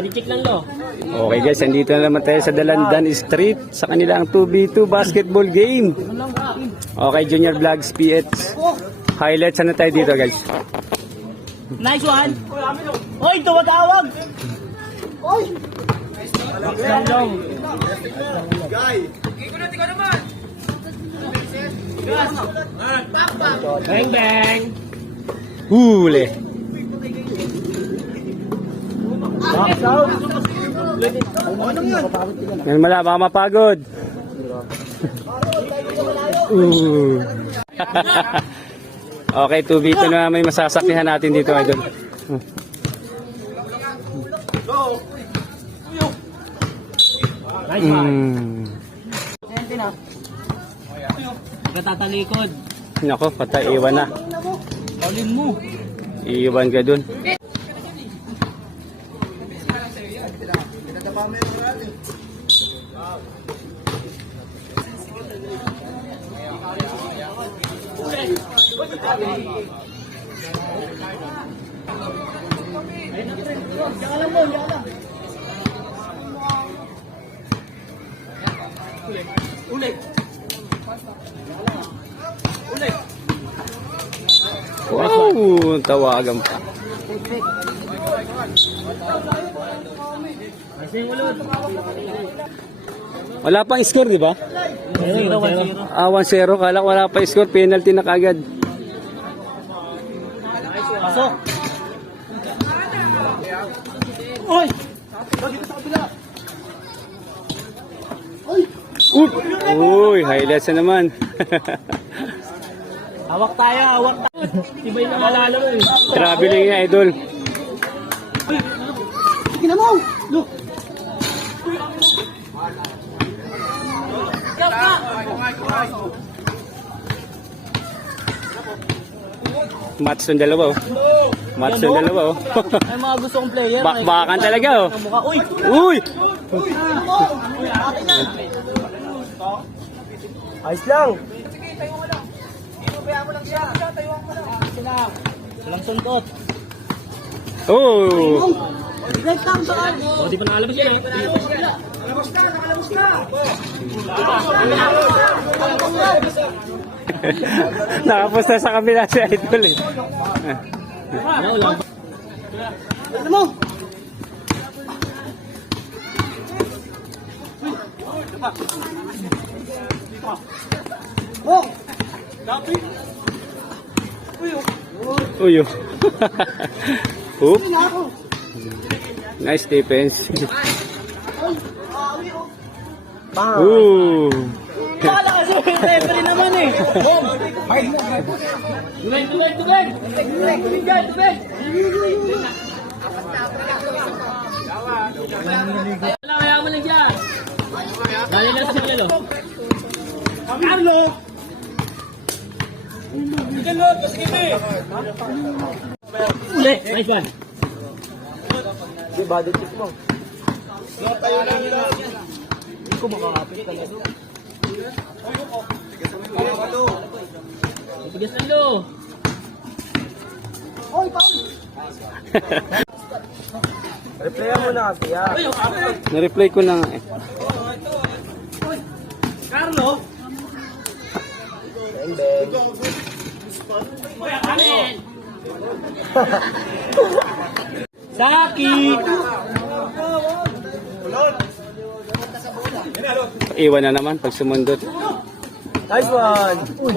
Paki-check lang lo. Okay guys, andito na naman tayo sa Dalandan Street sa kanilang 2v2 basketball game. Okay, Junior Vlogs PH. Highlights na tayo dito guys. Nice one. Oy, tumatawag. Oy. Long. Bang bang. Huli. Yan mala, baka mapagod. Okay, 2v2 na may masasaklihan natin dito idol. Nice one. Katatalikod. Nako, patay, iwan na. Paulin mo. Iwan ka dun. Ulit. Wow, tawagan pa. Wala pang score, di ba? 0-1-0. 1-0. Kala ko wala pa score. Penalty na kagad. Pasok. Oy! Uy, highlights na naman. Hawak tayo, hawak tayo. Iba'y nangalala mo eh. Traveling na, idol. Sige na mo! Look! Match ng dalawa, oh. Match ng dalawa, oh. Ay mga gusto kong player. Bakbakan talaga, oh. Uy! Uy! Ayos lang! Walang suntot. Oh! O, di pa nakalabas yun eh. Nakapos na sa kabila si idol, eh. Ano mo? Oh! Dati! Uy, oh. Oop. Nice defense. Ooh. Kala kasi yung referee naman eh. Dulen. Kaya mo lang dyan. Dali lang sa yelo. Carlo! Carlo, paskite! Uli, nice one. Di ba, dito mo. Hindi ko makakapit talaga. Tigas na lo. Oy, Paul! Replay mo na kasi ya. Na-replay ko na nga, eh. Carlo! Amen! Saki! Iwan na naman pag sumundot. Nice one! 1-0?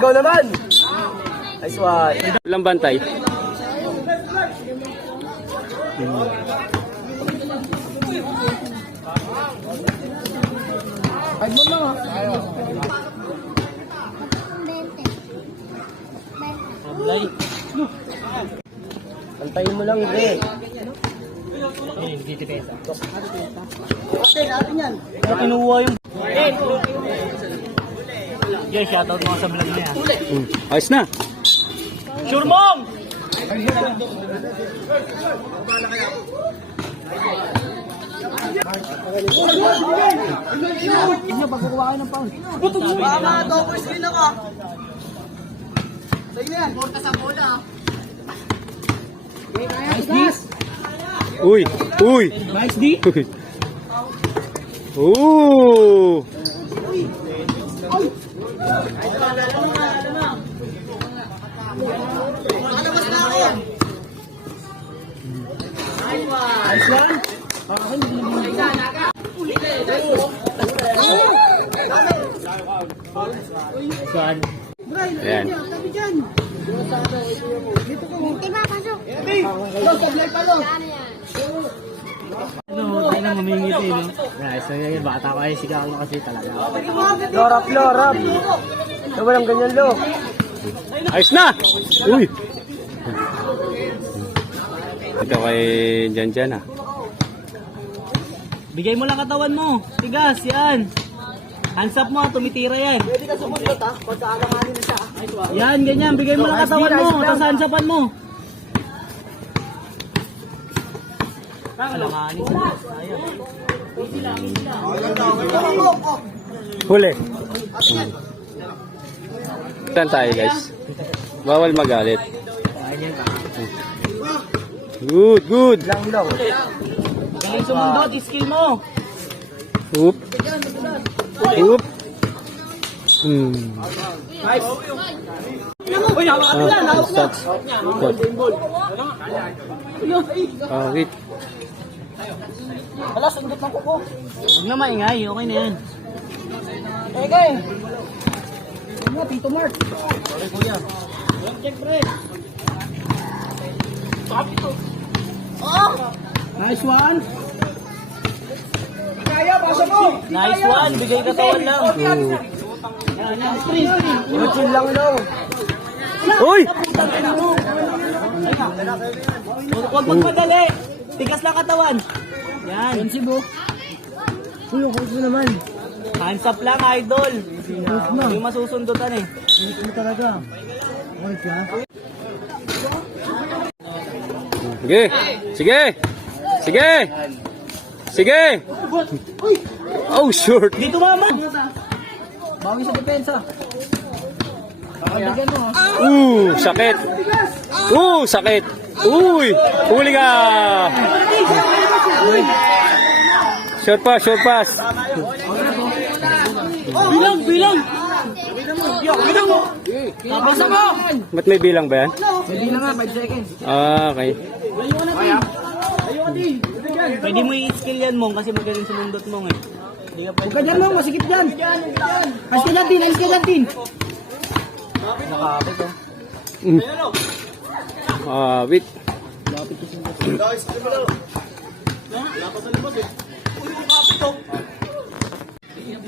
Ikaw naman! Nice one! Walang bantay. Ay mo lang ha! Ablay! Antayin mo lang Ibe! Hindi tipesa. Okay, natin yan! Sa kinuha yung... Yes, shoutout mga sa vlog niya. Ayos na. Sure mong! Hindi ba kukuha kayo ng pound? Tama, double screen ako. Sa'yo yan. Porta sa bola. Nice D. Uy! Uy! Nice D. Uy! Ooh! Nice one. Saan? Ayan. Ano, tayo na mamingiti, no? Nice. So, yung bata ko ay sigaw na kasi talaga. Lorap. So, walang ganyan, lo. Ayos na! Uy! Ito kay Jan ah. Bigay mo lang katawan mo. Tigas, yan. Hands up mo, tumitira yan. Pwede ka sumundot, ha? Pagka alanganin na siya. Yan, ganyan. Bigay mo lang katawan mo. Tapos hands upan mo. Alanganin. Huli. Saan tayo guys? Bawal magalit. Good, good. Lang. Galing sumundot, skill mo. Oop. Oop. Uy, hawakan mo yan. Stats. Wait. Wala, sundot ng kuko. Huwag na maingay, okay na yan. Ege. Ano, Tito Mark? Check, pre. Nice one. Kaya, pasa mo. Nice one. Bigay katawan lang. Chill lang, lo. Uy! Huwag magmadali. Tigas lang katawan. Yan. Uy, ako ko naman. Hands up lang, idol. Yung masusundutan eh. Ano talaga? Okay ka? Sige. Sige. Sige. Sige. Oh, short. Dito maman. Bawi sa depensa. Sakit. Sakit. Uy, huli ka. Short pass. Bilang. Bilang mo. Tapos mo. Ba't may bilang ba yan? Hindi na nga, 5 seconds. Okay. Pwede mo i-skill yan mo kasi magaling sumundot mo eh. Hindi ka Huwag ka dyan, mo. Masikip dyan. Ice din. nakakapit oh. Wait.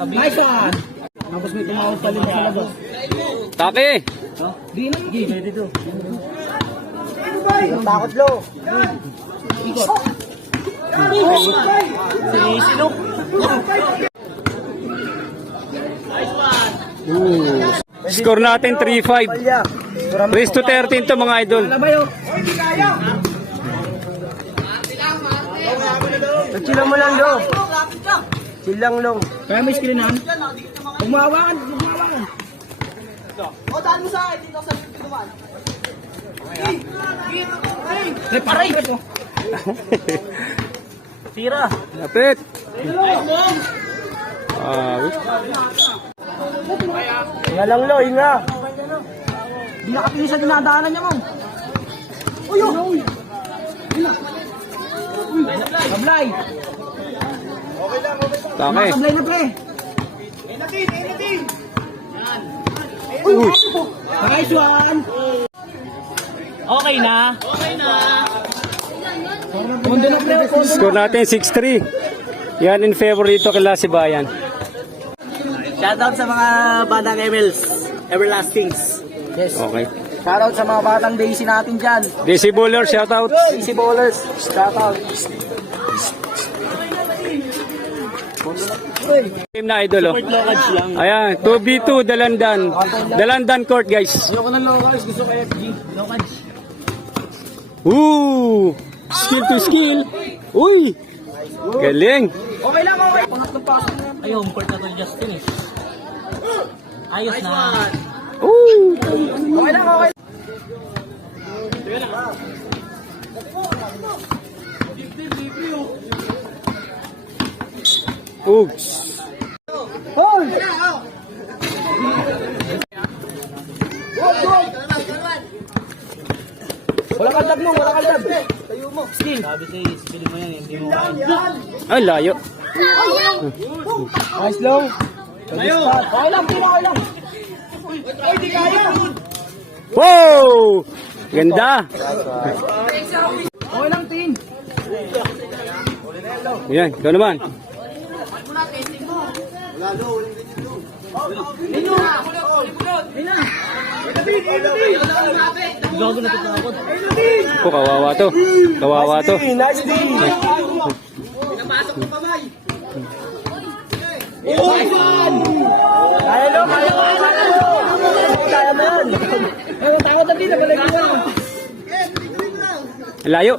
Nice one. Tapos may tumawag pa rin sa labas. Take. Di na. Pwede to. Takot, lo. Sinisilok. Score natin 3-5. Race to 13 to mga idol. Chill lang mo lang, lo. Chill lang, lo. Kaya may screenan. Umawakan. Aray! Tira. Lapit. Wait. Hinga lang, lo. Hinga. Di nakatingin sa dinadaanan niya, mo. Uy. Sablay. Take. Sablay na, pre. Uy. Nice one. Okay na. Kondo na, pre. Score natin 6-3. Yan in favor dito kay Lasibayan. Shoutout sa mga batang MLs. Everlastings. Yes. Okay. Shoutout sa mga batang Daisy natin dyan. DC Bowler, shout out. Daisy Bowlers. Shoutout. Game na idol. Support Locals lang. Ayan, 2v2 Dalandan Court guys. Ayoko ng locals. Gusto ko FG. Locals. Skill to skill. Uy. Galing. Okay lang, okay. Pangatlong pasok na yan. Ay, home court na to Justin eh. Ayos na. Okay lang, okay. Oops. Hold! Wala kaldag mo, wala kaldag. Tayo mo. Skill. Sabi sa'yo, isipin mo yan, hindi mo Ay, layo. Nice long. Tayo. Okay lang, pino okay lang. Ay, di kaya. Wow! Ganda. Okay lang, tin. Yan, ikaw naman. gago na tutakot. Oh, kawawa to. Kawawa to. Nice din. Kaya lo, kaya mo. Kaya mo yan. Ay, takot na din. Nabalagay mo. Layo.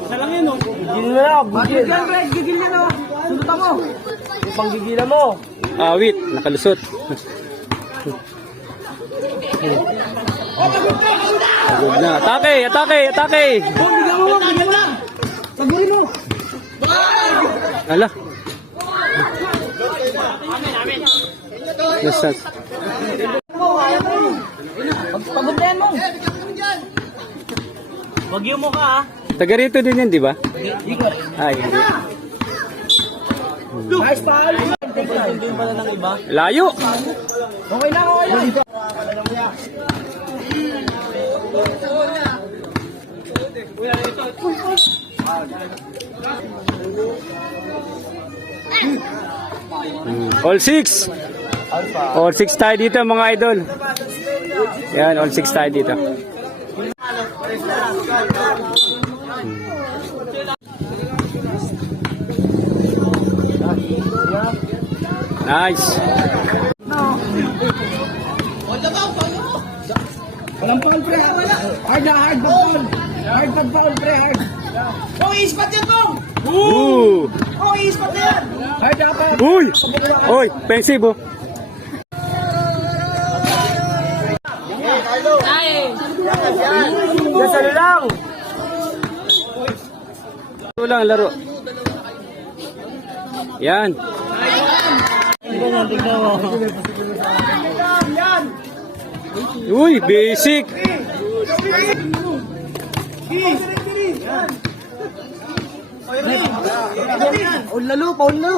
Isa lang yun, no? Gigil na lang. Gigil. Gigil na lang. Sundutan mo. Yung panggigilan mo. Awit, nakalusot. Good na. Atake, atake, atake. Oh, bigyan mo. Bigyan mo lang. Pagulin mo. Ala. Nasas. Paguntayan mo. Wag yung mukha, ah. Taga rito din yan, di ba? Ay, hindi. Nice pal. Hindi pala ng iba. Layo. Okay lang, okay lang. All six. All six tayo dito mga idol. Yan, all six tayo dito. Nice. Walang foul pre. Hard na hard foul. Hard pag foul pre, hard. Oh, ispat yan mo. Ooh. Oh, ispat yan. Hard na pa. Uy. Uy, pensive oh. Yes, ano lang. Ito lang laro. Yan. Tignan mo. Uy, basic. Paul lalo, Paul na.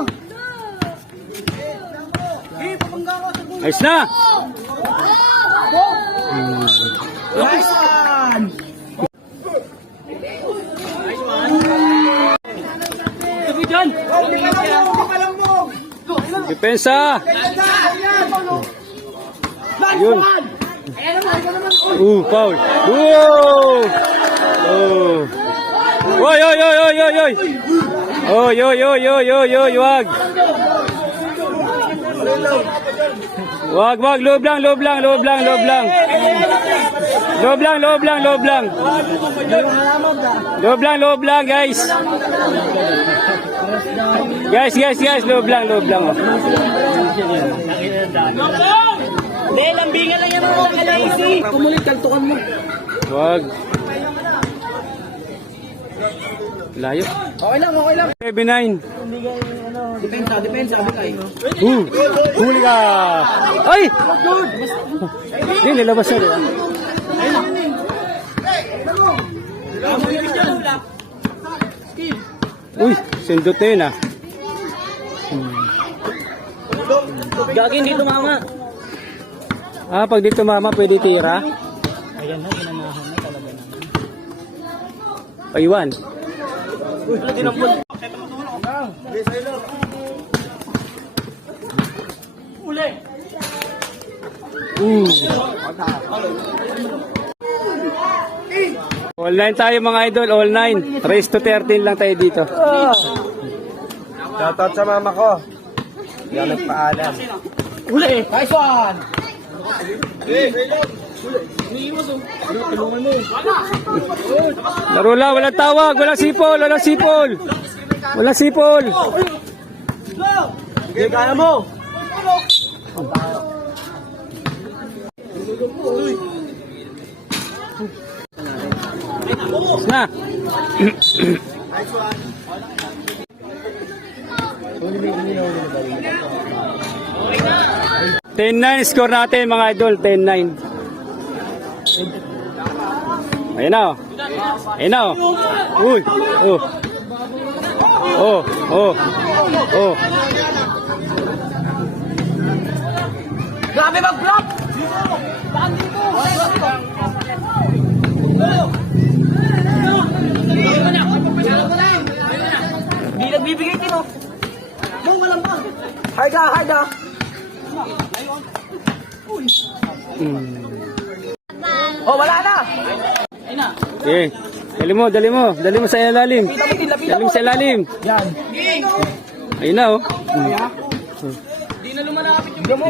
Ayos na. Nice one. Sabi dyan. Depensa. Yun. Foul. Oh. Oy, oy, oy, oy, oy, oy. Oy, oy, oy, oy, oy, oy, wag. Wag, wag, loob lang, loob lang, loob lang, loob lang. Loob lang, loob lang, loob lang. Loob lang, loob lang, guys. Guys, loob lang, loob lang. Hindi, lambingan lang yan mga kalaisi. Kumulit, kaltukan mo. Wag. Layo. Okay lang, okay lang. 7-9. Depensa, depensa. Huli ka. Ay! Hindi, nilabas na rin. Uy, sindutin ah. Gagin dito, mama. Ah, pag dito mama, pwede tira. Ayan na, ginanahan na talaga na. Paiwan. Wala tinampol. Uli. All 9 tayo mga idol, all 9. Race to 13 lang tayo dito. Shoutout sa mama ko. Yan nagpaalam. Uli. Nice one. Laro lang, walang tawag, walang sipol, walang sipol. Walang sipol. Okay, kaya mo. na. 10-9 score natin mga idol, 10-9. Ayun na oh. Ayun na oh. Uy. Oh. Oh. Oh. Oh. Grabe mag-block! Hindi nagbibigay din oh. Bong, walang bang. Hard ah. Oh, wala na. Okay. Dali mo sa ilalim. Dali mo sa ilalim. Yan. Ayun na oh. Bigyan mo.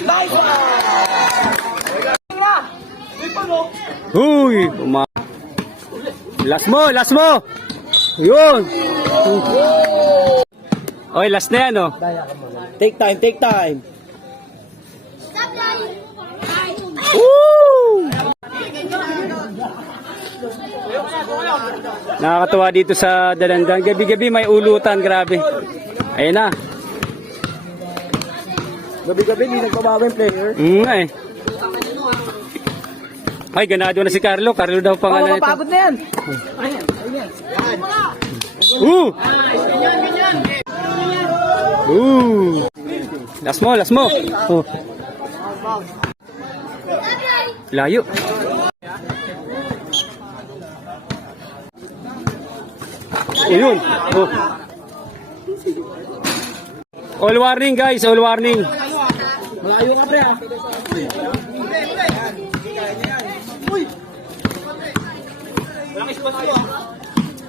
Nice one! Huy! Last mo! Yun! Okay, last na yan, oh. Take time. Woo! Nakakatuwa dito sa Dalandan. Gabi-gabi may ulutan, grabe. Ayun na. Gabi-gabi, hindi nagbabago yung player. Eh. Ay, ganado na si Carlo. Carlo daw pangalan nito. Mapagod na yan. Last mo. Oh. Layo. Ayun. Oh. All warning guys, all warning. Malayo ka pre ah.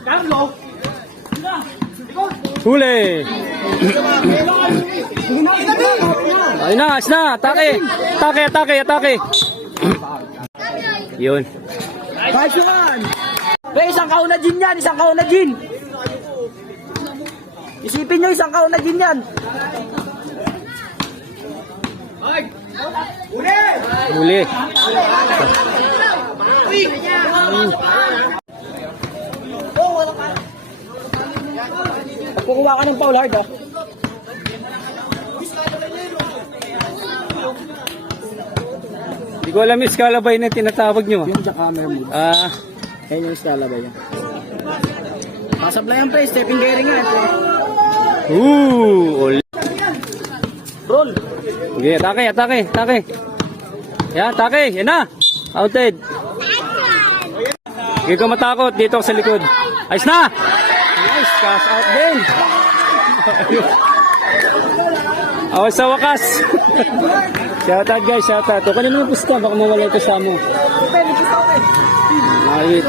Carlo! Huli. Ayun na, is na. Atake. Yun. Nice one! Pre, isang kauna gin yan, Isipin nyo, isang kauna gin yan. Huli. Kukuha ka ng foul hard ah. Hindi ko alam yung Scalabay na tinatawag nyo. Yung sa camera mo. Ayun yung stala ba yan? Pasabla yan pre, stepping gearing nga ito. Roll. Okay, atake. Yan, atake. Yan na. Outed. Hindi ko matakot. Dito ako sa likod. Ayos na. Nice. Cash out din. Ako sa wakas. Shoutout guys, shoutout. Huwag ka na naman pusta. Baka mawala ito sa mo. Ayit.